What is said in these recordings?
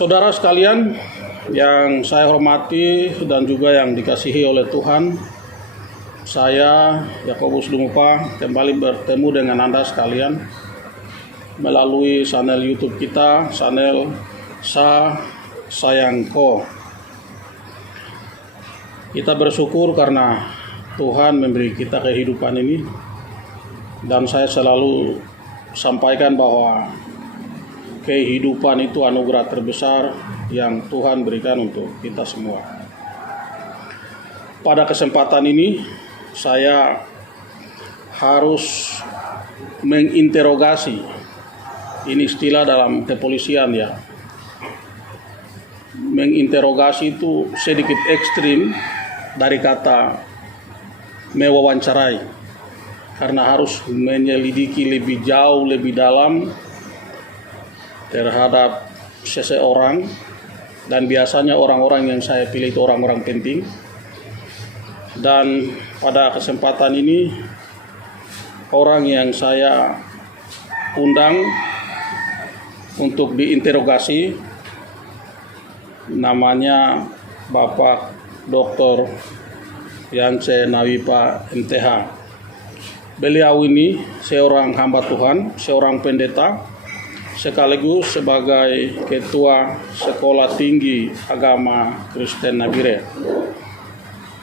Saudara sekalian yang saya hormati dan juga yang dikasihi oleh Tuhan, saya Yakobus Dumupa kembali bertemu dengan Anda sekalian melalui channel YouTube kita, channel Sa Sayangko. Kita bersyukur karena Tuhan memberi kita kehidupan ini, dan saya selalu sampaikan bahwa kehidupan itu anugerah terbesar yang Tuhan berikan untuk kita semua. Pada kesempatan ini saya harus menginterogasi, ini istilah dalam kepolisian ya, menginterogasi itu sedikit ekstrim dari kata mewawancarai, karena harus menyelidiki lebih jauh, lebih dalam terhadap seseorang, dan biasanya orang-orang yang saya pilih itu orang-orang penting. Dan pada kesempatan ini orang yang saya undang untuk diinterogasi namanya Bapak Dr. Yance Nawipa MTH. Beliau ini seorang hamba Tuhan, seorang pendeta, sekaligus sebagai Ketua Sekolah Tinggi Agama Kristen Nabire.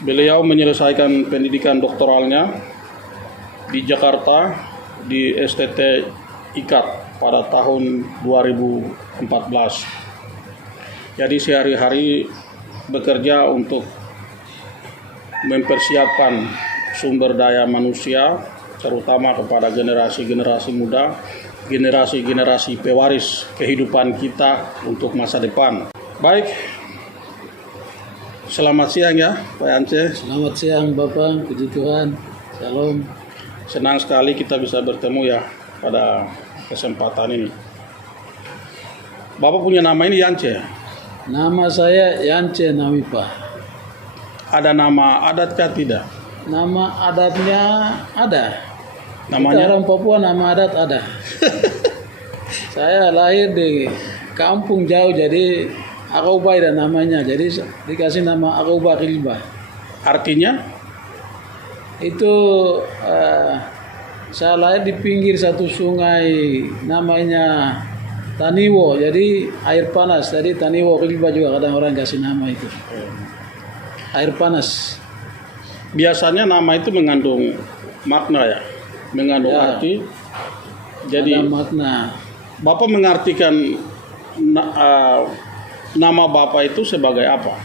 Beliau menyelesaikan pendidikan doktoralnya di Jakarta di STT IKAT pada tahun 2014. Jadi sehari-hari bekerja untuk mempersiapkan sumber daya manusia, terutama kepada generasi-generasi muda, generasi-generasi pewaris kehidupan kita untuk masa depan. Baik, selamat siang ya Pak Yance. Selamat siang Bapak, puji Tuhan, Shalom. Senang sekali kita bisa bertemu ya pada kesempatan ini. Bapak punya nama ini Yance? Nama saya Yance Nawipa. Ada nama adatkah tidak? Nama adatnya ada. Namanya? Kita orang Papua nama adat ada. Saya lahir di kampung jauh, jadi Akauba ada namanya. Jadi dikasih nama Akauba Kilba. Artinya? Itu saya lahir di pinggir satu sungai namanya Taniwo. Jadi air panas. Jadi Taniwo Kilba juga kadang orang kasih nama itu. Air panas. Biasanya nama itu mengandung makna ya, mengandung arti. Jadi ada makna. Bapak mengartikan nama Bapak itu sebagai apa?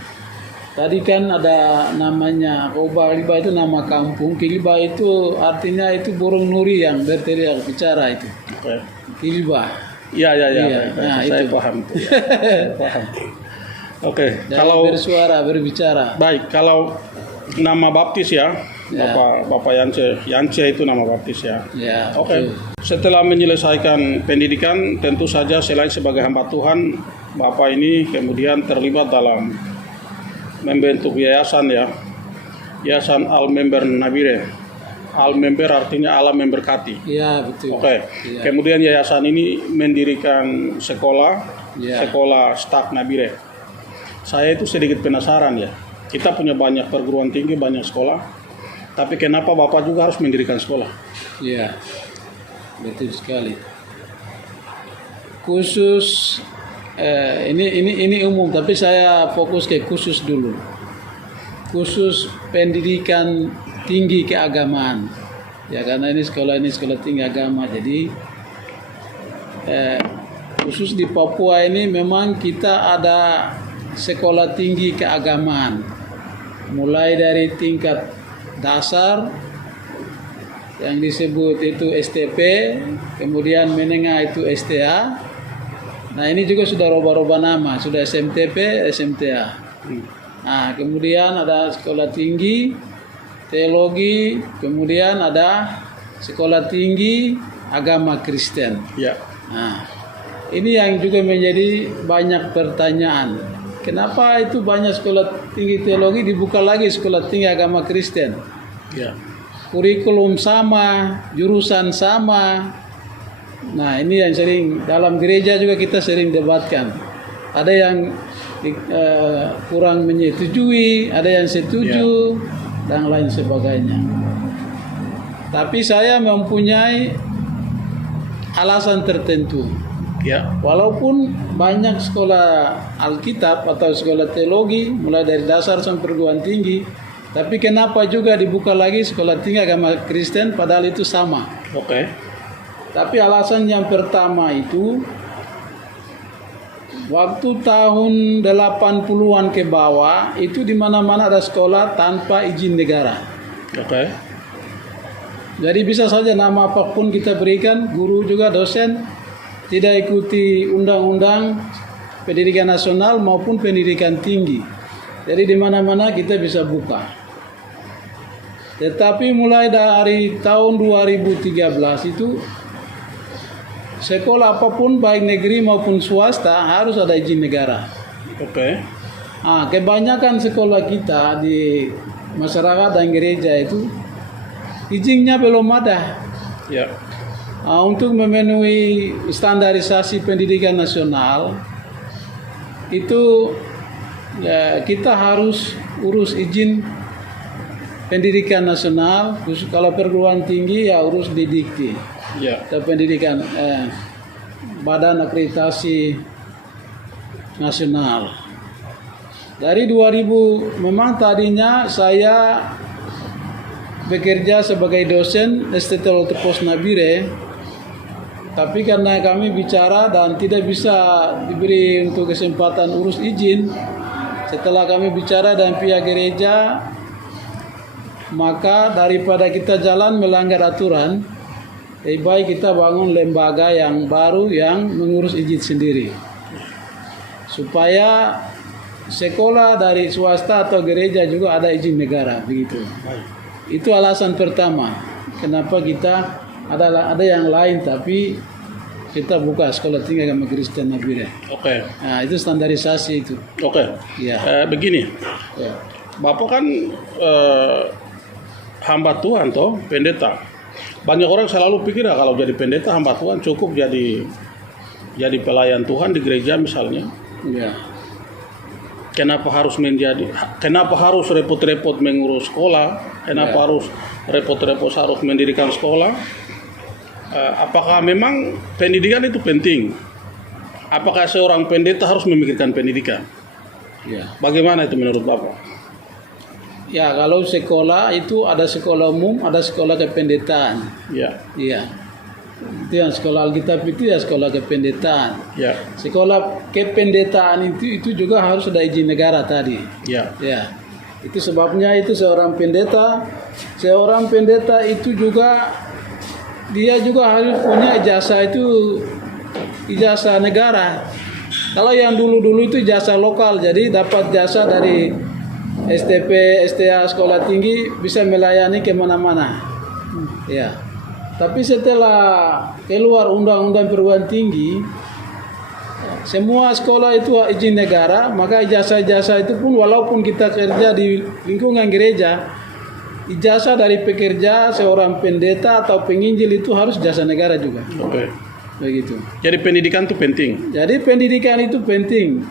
Tadi kan ada namanya Akauba Kilba, itu nama kampung. Kilba itu artinya itu burung nuri yang berteriak bicara itu. Okay. Kilba. Ya. Nah, Saya itu. paham. Paham. Oke. Dari Kalau bersuara, berbicara. baik, kalau nama baptis ya, Ya. Bapak Yance itu nama baptis ya. Ya. Oke. Betul. Setelah menyelesaikan pendidikan, tentu saja selain sebagai hamba Tuhan, Bapak ini kemudian terlibat dalam membentuk yayasan ya, Yayasan Al-Member Nabire. Al-Member artinya Allah memberkati. Iya, betul. Oke. Ya. Kemudian yayasan ini mendirikan sekolah, Ya. sekolah Stak Nabire. Saya itu sedikit penasaran ya. Kita punya banyak perguruan tinggi, banyak sekolah, tapi kenapa Bapak juga harus mendirikan sekolah? Iya, betul sekali. Khusus ini umum, tapi saya fokus ke khusus dulu. Khusus pendidikan tinggi keagamaan. Ya, karena ini sekolah tinggi agama. Jadi khusus di Papua ini memang kita ada sekolah tinggi keagamaan. Mulai dari tingkat dasar yang disebut itu STP, kemudian menengah itu STA. Nah, ini juga sudah roba-roba nama, sudah SMTP, SMTA. Nah, kemudian ada sekolah tinggi teologi, kemudian ada sekolah tinggi agama Kristen. Ya. Nah, ini yang juga menjadi banyak pertanyaan. Kenapa itu banyak sekolah tinggi teologi dibuka lagi sekolah tinggi agama Kristen? Ya. Kurikulum sama, jurusan sama. Nah, ini yang sering dalam gereja juga kita sering debatkan. ada yang kurang menyetujui, ada yang setuju, dan lain sebagainya. Tapi saya mempunyai alasan tertentu. Ya. Walaupun banyak sekolah Alkitab atau sekolah teologi, mulai dari dasar sampai perguruan tinggi, tapi kenapa juga dibuka lagi sekolah tinggi agama Kristen padahal itu sama? Oke. Tapi alasan yang pertama itu, waktu tahun 80-an ke bawah, itu di mana-mana ada sekolah tanpa izin negara. Oke. Jadi bisa saja nama apapun kita berikan, guru juga, dosen, tidak ikuti undang-undang pendidikan nasional maupun pendidikan tinggi. Jadi di mana-mana kita bisa buka. Tetapi mulai dari tahun 2013 itu sekolah apapun baik negeri maupun swasta harus ada izin negara. Oke. Kebanyakan sekolah kita di masyarakat dan gereja itu izinnya belum ada. Ya. Untuk memenuhi standarisasi pendidikan nasional itu kita harus urus izin pendidikan nasional, khusus kalau perguruan tinggi ya urus Didikti. Ya. Atau pendidikan Badan Akreditasi Nasional. Dari 2000 memang tadinya saya bekerja sebagai dosen STT Pos Nabire, tapi karena kami bicara dan tidak bisa diberi untuk kesempatan urus izin, setelah kami bicara dengan pihak gereja, maka daripada kita jalan melanggar aturan, lebih baik kita bangun lembaga yang baru yang mengurus izin sendiri, supaya sekolah dari swasta atau gereja juga ada izin negara, begitu. Itu alasan pertama kenapa kita ada yang lain tapi kita buka sekolah tinggi agama Kristen Nabire. Oke. Nah, itu standarisasi itu. Oke. Ya. Begini, Ya. Bapak kan hamba Tuhan toh, pendeta. Banyak orang selalu pikir kalau jadi pendeta hamba Tuhan cukup jadi pelayan Tuhan di gereja misalnya. Ya. Kenapa harus repot-repot mengurus sekolah? Kenapa harus repot-repot harus mendirikan sekolah? Apakah memang pendidikan itu penting? Apakah seorang pendeta harus memikirkan pendidikan? Ya. Bagaimana itu menurut Bapak? Ya, kalau sekolah itu ada sekolah umum, ada sekolah kependetaan. Ya. Iya. Itu yang sekolah Alkitab itu ya sekolah kependetaan. Ya. Sekolah kependetaan itu juga harus ada izin negara tadi. Ya. Ya. Itu sebabnya itu seorang pendeta itu juga dia juga harus punya ijazah negara. Kalau yang dulu-dulu itu ijazah lokal, jadi dapat jasa dari STP, STA sekolah tinggi bisa melayani kemana-mana. Ya. Tapi setelah keluar undang-undang perguruan tinggi, semua sekolah itu izin negara, maka ijazah-ijazah itu pun walaupun kita kerja di lingkungan gereja, ijazah dari pekerja seorang pendeta atau penginjil itu harus ijazah negara juga. Oke. Begitu. Jadi pendidikan itu penting. Jadi pendidikan itu penting.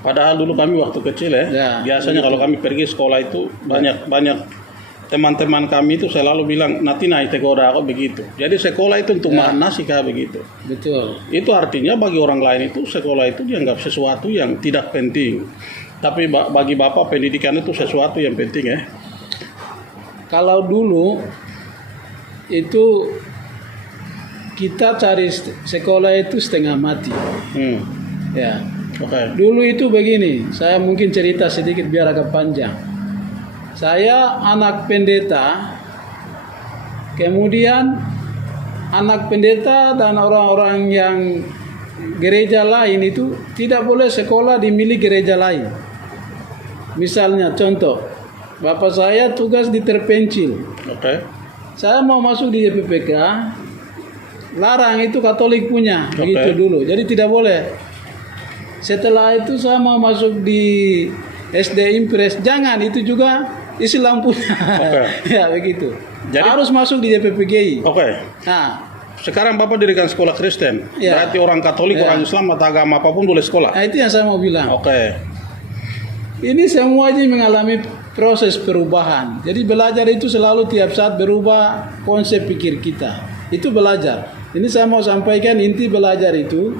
Padahal dulu kami waktu kecil biasanya kalau kami pergi sekolah itu banyak teman-teman kami itu selalu bilang nanti naik tegoda aku begitu. Jadi sekolah itu untuk makan nasi kah begitu. Betul. Itu artinya bagi orang lain itu sekolah itu dianggap sesuatu yang tidak penting. Tapi bagi Bapak pendidikan itu sesuatu yang penting ya. Kalau dulu itu kita cari sekolah itu setengah mati. Ya. Oke. Dulu itu begini, saya mungkin cerita sedikit biar agak panjang. Saya anak pendeta, kemudian anak pendeta dan orang-orang yang gereja lain itu tidak boleh sekolah di milik gereja lain. Misalnya contoh, bapak saya tugas di terpencil. Oke. Saya mau masuk di YPPK, larang itu Katolik punya, begitu dulu. Jadi tidak boleh. Setelah itu saya mau masuk di SD Impres, jangan, itu juga Islam punya. Ya begitu. Jadi, harus masuk di YPPGI. Oke. Nah, Sekarang Bapak dirikan sekolah Kristen. Ya. Berarti orang Katolik, Ya. orang Islam atau agama apapun boleh sekolah. Nah, itu yang saya mau bilang. Oke. Ini semua ini mengalami proses perubahan. Jadi belajar itu selalu tiap saat berubah konsep pikir kita. Itu belajar. Ini saya mau sampaikan inti belajar itu.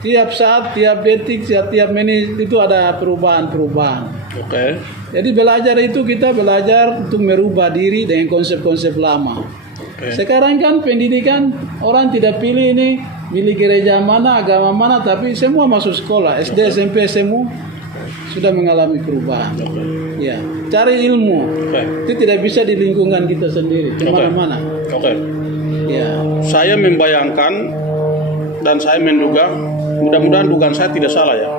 Tiap saat, tiap detik, tiap menit itu ada perubahan-perubahan. Oke. Jadi belajar itu kita belajar untuk merubah diri dengan konsep-konsep lama. Oke. Sekarang kan pendidikan orang tidak pilih ini milik gereja mana, agama mana, tapi semua masuk sekolah. SD, SMP, semua sudah mengalami perubahan. Ya, cari ilmu. Oke. Itu tidak bisa di lingkungan kita sendiri, di mana-mana. Oke. Ya, Saya membayangkan dan saya menduga, mudah-mudahan dugaan saya tidak salah ya.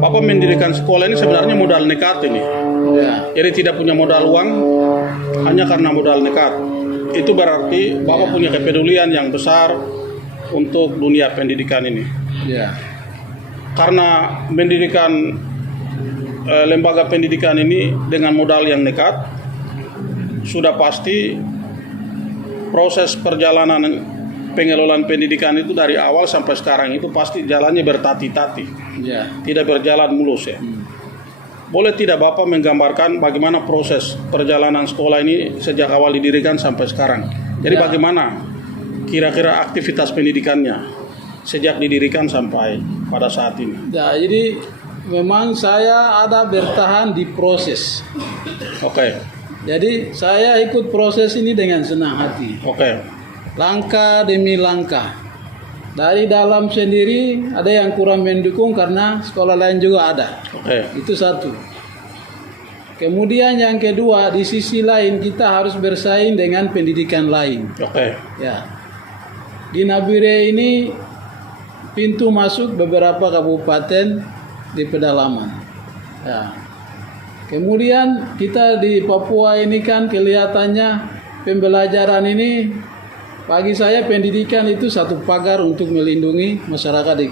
Bapak mendirikan sekolah ini sebenarnya modal nekat ini. ya, Jadi tidak punya modal uang hanya karena modal nekat. Itu berarti Bapak punya kepedulian yang besar untuk dunia pendidikan ini. ya, Karena mendirikan lembaga pendidikan ini dengan modal yang nekat, sudah pasti proses perjalanan pengelolaan pendidikan itu dari awal sampai sekarang itu pasti jalannya bertati-tati, ya. tidak berjalan mulus ya. Boleh tidak Bapak menggambarkan bagaimana proses perjalanan sekolah ini sejak awal didirikan sampai sekarang? Jadi Ya. bagaimana kira-kira aktivitas pendidikannya sejak didirikan sampai pada saat ini? Ya, jadi memang saya ada bertahan di proses. Oke, Jadi saya ikut proses ini dengan senang hati. oke, Langkah demi langkah. Dari dalam sendiri ada yang kurang mendukung karena sekolah lain juga ada. oke, Itu satu. Kemudian yang kedua, di sisi lain kita harus bersaing dengan pendidikan lain. oke, Ya. Di Nabire ini pintu masuk beberapa kabupaten di pedalaman. Ya. Kemudian kita di Papua ini kan kelihatannya pembelajaran ini bagi saya pendidikan itu satu pagar untuk melindungi masyarakat di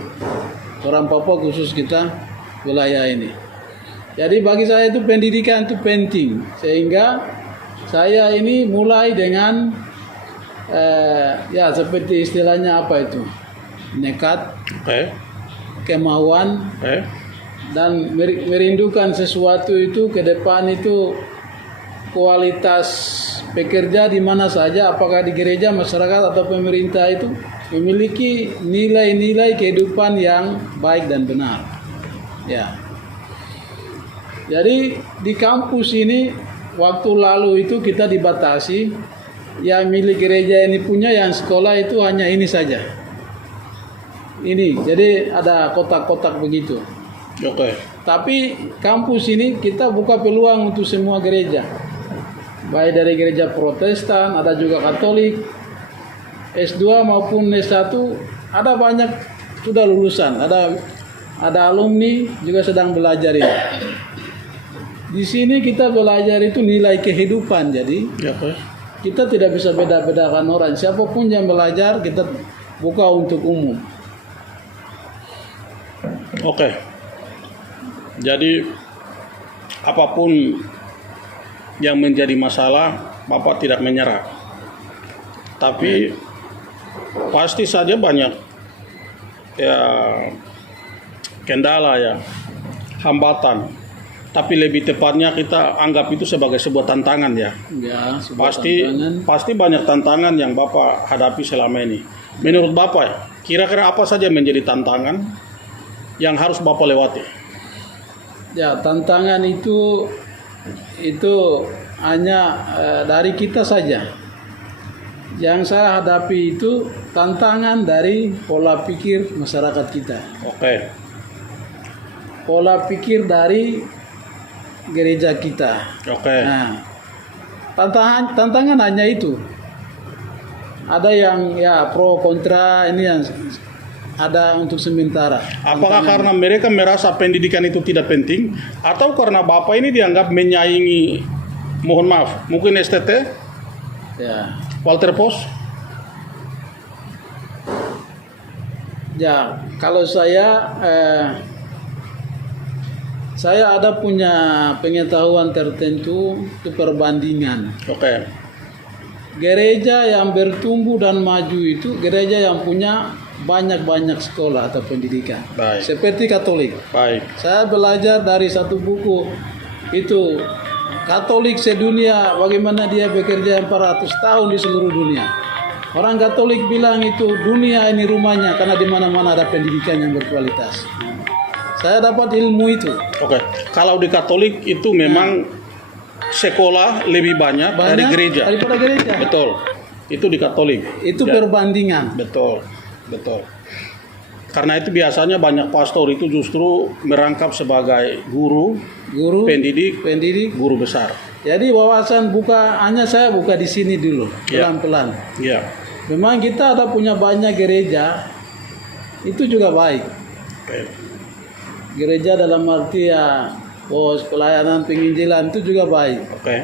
orang Papua khusus kita wilayah ini. Jadi bagi saya itu pendidikan itu penting sehingga saya ini mulai dengan ya seperti istilahnya apa itu nekat, oke, kemauan oke, dan merindukan sesuatu itu ke depan itu kualitas pekerja di mana saja apakah di gereja, masyarakat atau pemerintah itu memiliki nilai-nilai kehidupan yang baik dan benar. Ya. Jadi di kampus ini waktu lalu itu kita dibatasi yang milik gereja ini punya, yang sekolah itu hanya ini saja. Ini, jadi ada kotak-kotak begitu. oke, Tapi kampus ini kita buka peluang untuk semua gereja. Baik dari gereja Protestan, ada juga Katolik, S2 maupun S1, ada banyak sudah lulusan, ada alumni juga sedang belajar ini. Di sini kita belajar itu nilai kehidupan, jadi oke, kita tidak bisa beda-bedakan orang. Siapapun yang belajar kita buka untuk umum. oke. Jadi apapun yang menjadi masalah, Bapak tidak menyerah. Tapi pasti saja banyak ya kendala ya, hambatan. Tapi lebih tepatnya kita anggap itu sebagai sebuah tantangan ya. Ya, sebuah Pasti tantangan. pasti banyak tantangan yang Bapak hadapi selama ini. Menurut Bapak, kira-kira apa saja menjadi tantangan yang harus Bapak lewati? Ya, tantangan itu hanya dari kita saja. Yang saya hadapi itu tantangan dari pola pikir masyarakat kita. Oke, Pola pikir dari gereja kita. oke, Nah, tantangan hanya itu. Ada yang ya pro kontra, ini yang ada untuk sementara. apakah karena mereka merasa pendidikan itu tidak penting, atau karena Bapak ini dianggap menyaingi, mohon maaf, mungkin STT, Ya, Walter Pos? ya kalau saya ada punya pengetahuan tertentu itu perbandingan. Oke, gereja yang bertumbuh dan maju itu gereja yang punya banyak-banyak sekolah atau pendidikan. Baik. Seperti Katolik. Baik. Saya belajar dari satu buku itu Katolik sedunia, bagaimana dia bekerja 400 tahun di seluruh dunia. Orang Katolik bilang itu dunia ini rumahnya karena di mana-mana ada pendidikan yang berkualitas. Saya dapat ilmu itu. Oke. Kalau di Katolik itu memang sekolah lebih banyak dari gereja. Daripada gereja. Betul. Itu di Katolik. Itu Ya. perbandingan. Betul. Karena itu biasanya banyak pastor itu justru merangkap sebagai guru, pendidik, guru besar. Jadi wawasan saya buka di sini dulu, Ya. pelan-pelan. Ya. Memang kita ada punya banyak gereja, itu juga baik. Oke. Gereja dalam arti ya, pelayanan penginjilan itu juga baik. Oke.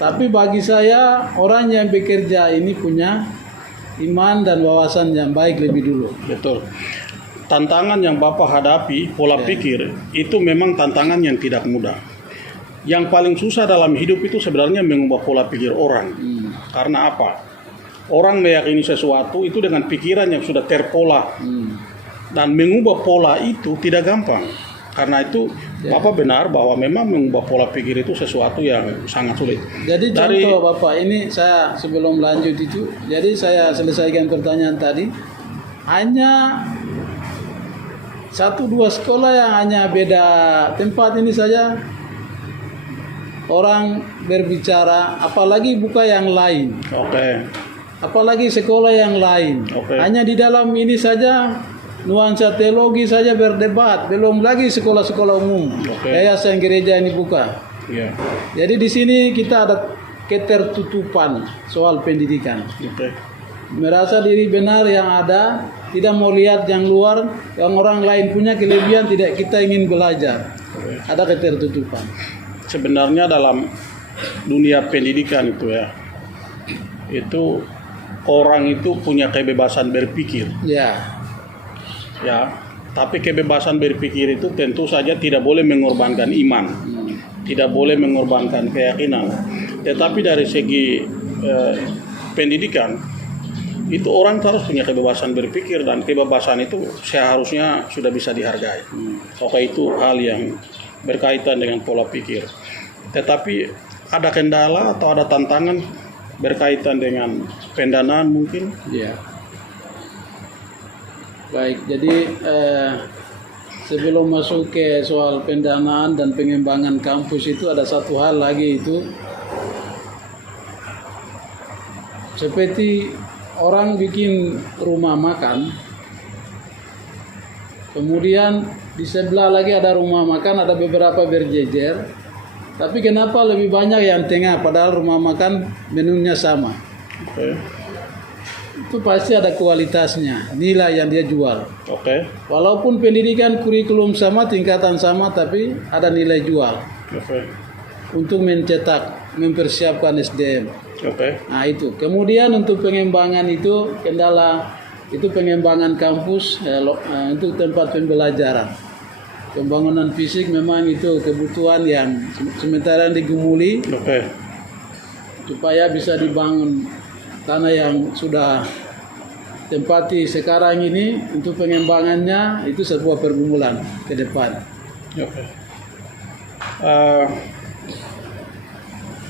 Tapi bagi saya orang yang bekerja ini punya iman dan wawasan yang baik lebih dulu. Betul. Tantangan yang Bapak hadapi, pola pikir, itu memang tantangan yang tidak mudah. Yang paling susah dalam hidup itu sebenarnya mengubah pola pikir orang. Karena apa? Orang meyakini sesuatu itu dengan pikiran yang sudah terpola. Dan mengubah pola itu tidak gampang. Karena itu Bapak benar bahwa memang mengubah pola pikir itu sesuatu yang sangat sulit. Jadi contoh Bapak, ini saya sebelum lanjut itu, jadi saya selesaikan pertanyaan tadi. Hanya 1-2 sekolah yang hanya beda tempat ini saja orang berbicara, apalagi buka yang lain. Oke. Apalagi sekolah yang lain. Oke. Hanya di dalam ini saja nuansa teologi saja berdebat, belum lagi sekolah-sekolah umum. Oke. Yayasan gereja ini buka. Iya. Jadi di sini kita ada ketertutupan soal pendidikan. Oke. Merasa diri benar yang ada, tidak mau lihat yang luar, yang orang lain punya kelebihan tidak kita ingin belajar. Ada ketertutupan. Sebenarnya dalam dunia pendidikan itu ya, itu orang itu punya kebebasan berpikir. Ya, tapi kebebasan berpikir itu tentu saja tidak boleh mengorbankan iman, tidak boleh mengorbankan keyakinan. Tetapi dari segi pendidikan, itu orang harus punya kebebasan berpikir dan kebebasan itu seharusnya sudah bisa dihargai. Oke, itu hal yang berkaitan dengan pola pikir. Tetapi ada kendala atau ada tantangan berkaitan dengan pendanaan mungkin? Ya. Baik, jadi sebelum masuk ke soal pendanaan dan pengembangan kampus itu ada satu hal lagi itu seperti orang bikin rumah makan, kemudian di sebelah lagi ada rumah makan, ada beberapa berjejer, tapi kenapa lebih banyak yang tengah padahal rumah makan menunya sama? Oke. Itu pasti ada kualitasnya, nilai yang dia jual. Oke. Walaupun pendidikan kurikulum sama, tingkatan sama, tapi ada nilai jual Oke. untuk mencetak, mempersiapkan SDM. Oke. Nah itu. Kemudian untuk pengembangan itu kendala itu pengembangan kampus untuk tempat pembelajaran. Pembangunan fisik memang itu kebutuhan yang sementara digumuli Oke. supaya bisa dibangun tanah yang sudah tempati sekarang ini. Untuk pengembangannya itu sebuah pergumulan ke depan. Oke.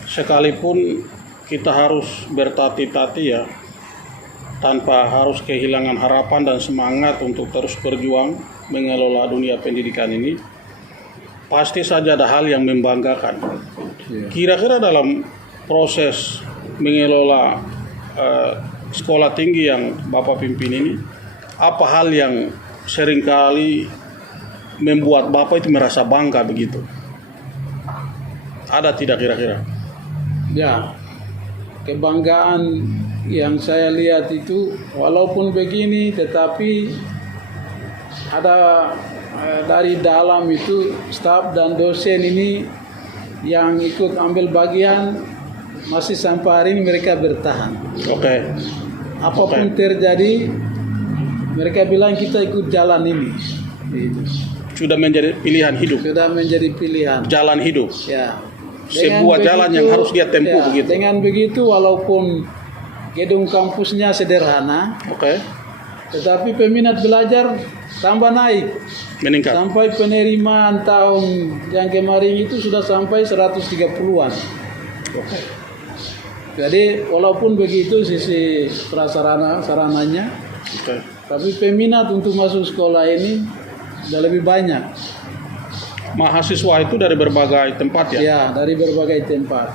Sekalipun kita harus bertati-tati ya, tanpa harus kehilangan harapan dan semangat untuk terus berjuang mengelola dunia pendidikan ini, pasti saja ada hal yang membanggakan. Kira-kira dalam proses mengelola sekolah tinggi yang Bapak pimpin ini, apa hal yang seringkali membuat Bapak itu merasa bangga begitu? Ada tidak kira-kira? Ya, kebanggaan yang saya lihat itu walaupun begini tetapi ada dari dalam itu staf dan dosen ini yang ikut ambil bagian masih sampai hari ini mereka bertahan. Oke. Apapun terjadi mereka bilang kita ikut jalan ini. Itu. Sudah menjadi pilihan hidup. Sudah menjadi pilihan. Jalan hidup. Ya. sebuah jalan yang harus dia tempuh ya, begitu. Dengan begitu walaupun gedung kampusnya sederhana, Oke. tetapi peminat belajar tambah naik. Meningkat. Sampai penerimaan tahun yang kemarin itu sudah sampai 130-an. Oke. Jadi walaupun begitu sisi sarananya, Oke. tapi peminat untuk masuk sekolah ini sudah lebih banyak. Mahasiswa itu dari berbagai tempat ya. Ya, dari berbagai tempat.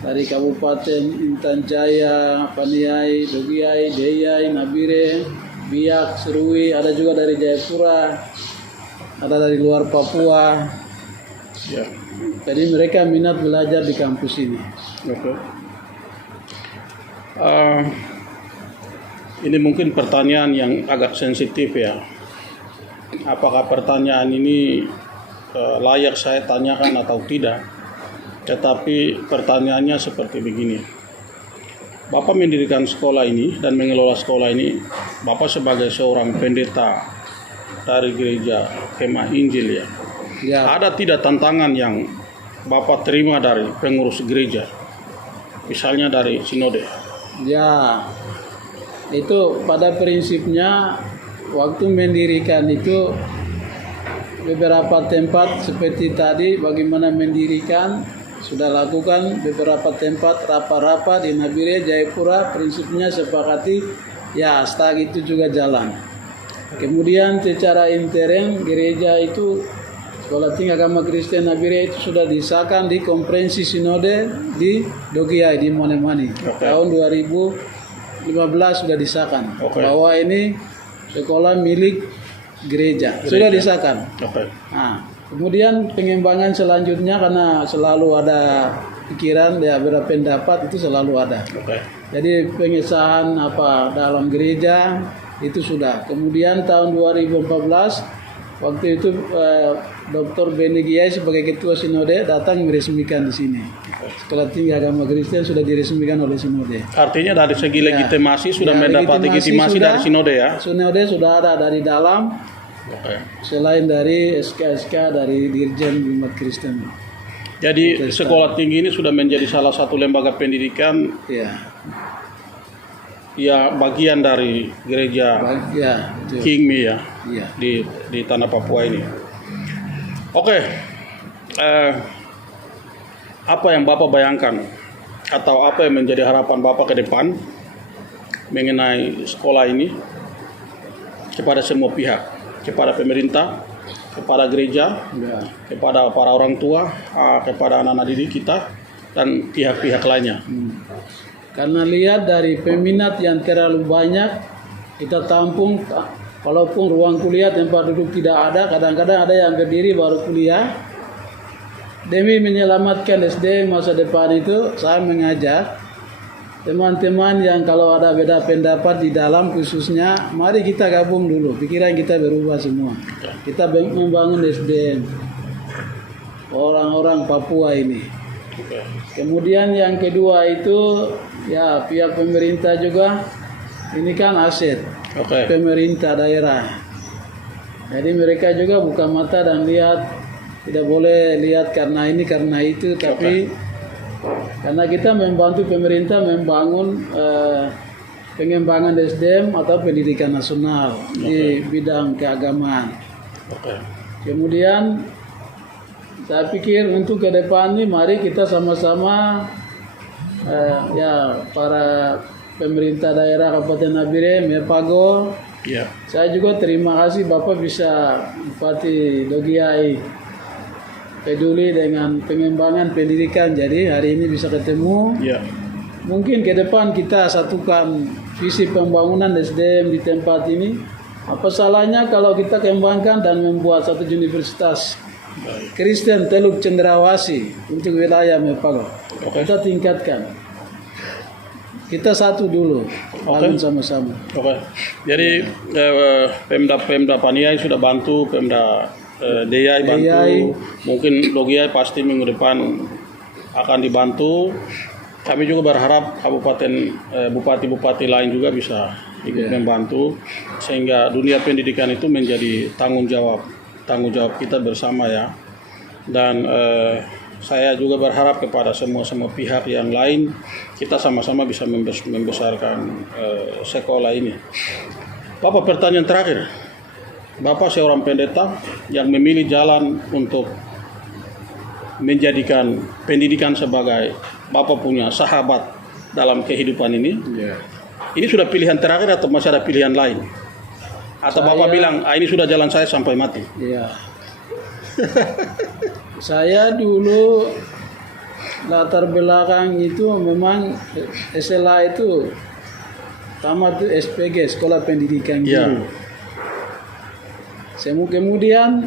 Dari Kabupaten Intan Jaya, Paniai, Dogiai, Deyai, Nabire, Biak, Serui, ada juga dari Jayapura, ada dari luar Papua. Ya. Jadi mereka minat belajar di kampus ini. Oke. Ini mungkin pertanyaan yang agak sensitif ya. Apakah pertanyaan ini layak saya tanyakan atau tidak? Tetapi pertanyaannya seperti begini. Bapak mendirikan sekolah ini dan mengelola sekolah ini. Bapak sebagai seorang pendeta dari gereja Kemah Injil ya. Ya, Ada tidak tantangan yang Bapak terima dari pengurus gereja? Misalnya dari sinode. ya. Itu pada prinsipnya waktu mendirikan itu beberapa tempat seperti tadi bagaimana mendirikan sudah lakukan beberapa tempat rapat-rapat di Nabire, Jayapura, prinsipnya sepakati ya stag itu juga jalan. Kemudian secara intern gereja itu Sekolah Tinggi Agama Kristen Nabire itu sudah disahkan di konferensi sinode di Dogiai di Monemani. Oke. Tahun 2015 sudah disahkan Oke. bahwa ini sekolah milik gereja. Sudah disahkan. Oke. Nah, kemudian pengembangan selanjutnya karena selalu ada pikiran ya berpendapat itu selalu ada. Oke. Jadi pengesahan apa dalam gereja itu sudah. Kemudian tahun 2014 waktu itu Dr. Benny Giai sebagai ketua sinode datang meresmikan di sini. Sekolah Tinggi Agama Kristen sudah diresmikan oleh sinode. Artinya dari segi legitimasi sudah Ya, mendapat legitimasi sudah, dari sinode ya. Sinode sudah ada dari dalam Oke. selain dari SK-SK dari Dirjen Umat Kristen. Jadi sekolah tinggi ini sudah menjadi salah satu lembaga pendidikan Ya, ya bagian dari gereja ya, betul. Kingmi ya Iya. di tanah Papua ini. Oke. Apa yang Bapak bayangkan atau apa yang menjadi harapan Bapak ke depan mengenai sekolah ini kepada semua pihak, kepada pemerintah, kepada gereja, Ya. kepada para orang tua, kepada anak-anak didik kita dan pihak-pihak lainnya. Karena lihat dari peminat yang terlalu banyak, kita tampung, walaupun ruang kuliah tempat duduk tidak ada, kadang-kadang ada yang berdiri baru kuliah. Demi menyelamatkan SDM masa depan itu, saya mengajak teman-teman yang kalau ada beda pendapat di dalam khususnya, mari kita gabung dulu, pikiran kita berubah semua. Kita membangun SDM orang-orang Papua ini. Oke. Kemudian yang kedua itu ya pihak pemerintah juga ini kan aset Oke. pemerintah daerah. Jadi mereka juga buka mata dan lihat, tidak boleh lihat karena ini karena itu, tapi karena kita membantu pemerintah membangun pengembangan SDM atau pendidikan nasional di bidang keagamaan. Oke. Kemudian saya pikir untuk ke depan ini mari kita sama-sama ya para pemerintah daerah Kabupaten Nabire, Mepago. Ya. Saya juga terima kasih Bapak bisa Bupati Dogiai peduli dengan pengembangan pendidikan. Jadi hari ini bisa ketemu. Ya. Mungkin ke depan kita satukan visi pembangunan SDM di tempat ini. Apa salahnya kalau kita kembangkan dan membuat satu universitas Baik. Kristen Teluk Cendrawasih untuk wilayah Mepago. Oke. Kita tingkatkan. Kita satu dulu, bangun sama-sama. Oke. Jadi Pemda Paniai sudah bantu, Pemda Deyai bantu. Deyai. Mungkin Dogiai pasti minggu depan akan dibantu. Kami juga berharap kabupaten bupati-bupati lain juga bisa ikut membantu sehingga dunia pendidikan itu menjadi tanggung jawab kita bersama ya. Dan saya juga berharap kepada semua pihak yang lain, kita sama-sama bisa membesarkan sekolah ini. Bapak, pertanyaan terakhir. Bapak seorang pendeta yang memilih jalan untuk menjadikan pendidikan sebagai Bapak punya sahabat dalam kehidupan ini. Ya. Ini sudah pilihan terakhir atau masih ada pilihan lain? Atau Bapak bilang, ini sudah jalan saya sampai mati? Iya. Saya dulu latar belakang itu memang SLA itu tamat itu SPG, Sekolah Pendidikan Guru. Kemudian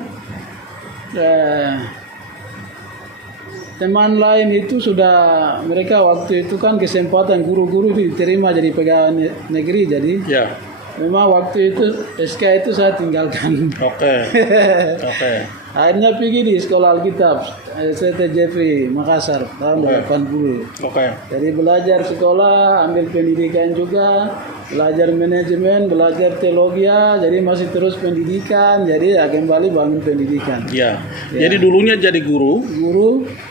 teman lain itu sudah, mereka waktu itu kan kesempatan guru-guru diterima jadi pegawai negeri, jadi memang waktu itu SK itu saya tinggalkan. Oke. Akhirnya pergi di Sekolah Alkitab ST Jeffrey Makassar tahun 80. Jadi belajar sekolah, ambil pendidikan juga, belajar manajemen, belajar teologi, jadi masih terus pendidikan, jadi kembali bangun pendidikan. Jadi dulunya jadi guru,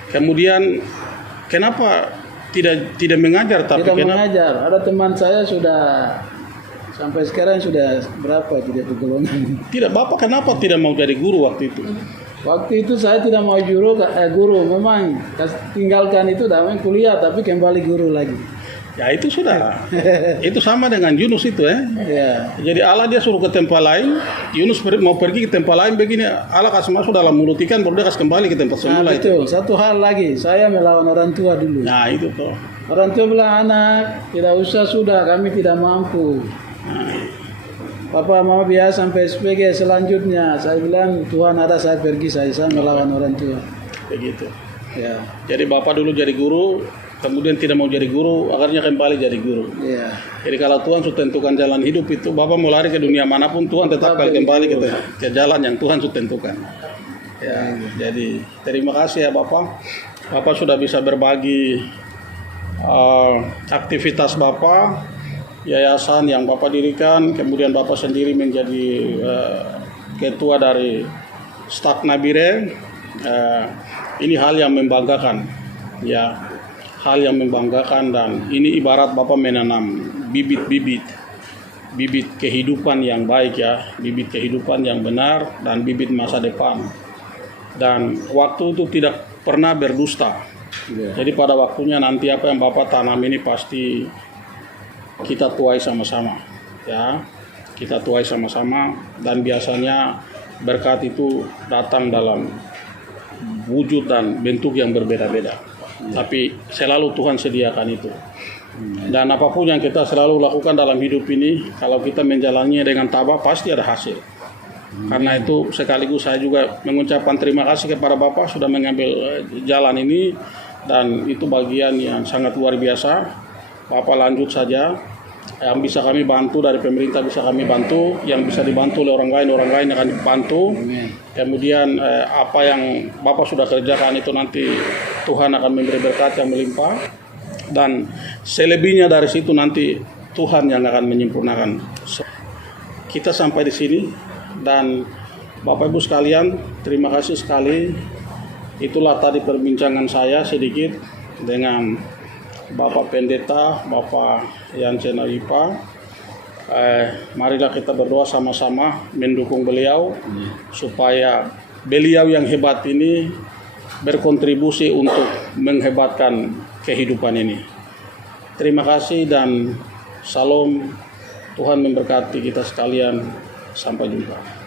kemudian kenapa tidak mengajar tapi mengajar? Ada teman saya sudah sampai sekarang sudah berapa tidak golongan. Tidak, Bapak kenapa tidak mau jadi guru waktu itu? Waktu itu saya tidak mau guru, memang tinggalkan itu damai kuliah tapi kembali guru lagi. Ya itu sudah. Itu sama dengan Yunus itu Jadi Allah dia suruh ke tempat lain, Yunus mau pergi ke tempat lain begini, Allah kasih masuk dalam mulut ikan baru dia kasih kembali ke tempat semula itu. Satu hal lagi, saya melawan orang tua dulu. Nah itu tuh. Orang tua bilang, anak tidak usah, sudah kami tidak mampu. Papa mama biasa sampai SPG selanjutnya. Saya bilang Tuhan ada, saya pergi, saya melawan orang tua. Begitu. Jadi Bapak dulu jadi guru, kemudian tidak mau jadi guru, akhirnya kembali jadi guru. Jadi kalau Tuhan sudah tentukan jalan hidup itu, Bapak mau lari ke dunia manapun, Tuhan tetap kembali ke jalan yang Tuhan sudah tentukan. Jadi terima kasih ya Bapak. Bapak sudah bisa berbagi aktivitas Bapak, yayasan yang Bapak dirikan, kemudian Bapak sendiri menjadi ketua dari staf Nabire. Ini hal yang membanggakan, hal yang membanggakan, dan ini ibarat Bapak menanam bibit kehidupan yang baik, bibit kehidupan yang benar dan bibit masa depan. Dan waktu itu tidak pernah berdusta. Jadi pada waktunya nanti apa yang Bapak tanam ini pasti kita tuai sama-sama, kita tuai sama-sama, dan biasanya berkat itu datang dalam wujud dan bentuk yang berbeda-beda. Tapi selalu Tuhan sediakan itu. Dan apapun yang kita selalu lakukan dalam hidup ini, kalau kita menjalaninya dengan tabah pasti ada hasil. Karena itu sekaligus saya juga mengucapkan terima kasih kepada Bapak sudah mengambil jalan ini, dan itu bagian yang sangat luar biasa. Bapak lanjut saja, yang bisa kami bantu dari pemerintah bisa kami bantu, yang bisa dibantu oleh orang lain akan dibantu. Kemudian apa yang Bapak sudah kerjakan itu nanti Tuhan akan memberi berkat yang melimpah, dan selebihnya dari situ nanti Tuhan yang akan menyempurnakan. Kita sampai di sini, dan Bapak Ibu sekalian, terima kasih sekali. Itulah tadi perbincangan saya sedikit dengan Bapak Pendeta, Bapak Yansen Awipa. Marilah kita berdoa sama-sama mendukung beliau supaya beliau yang hebat ini berkontribusi untuk menghebatkan kehidupan ini. Terima kasih dan salam. Tuhan memberkati kita sekalian. Sampai jumpa.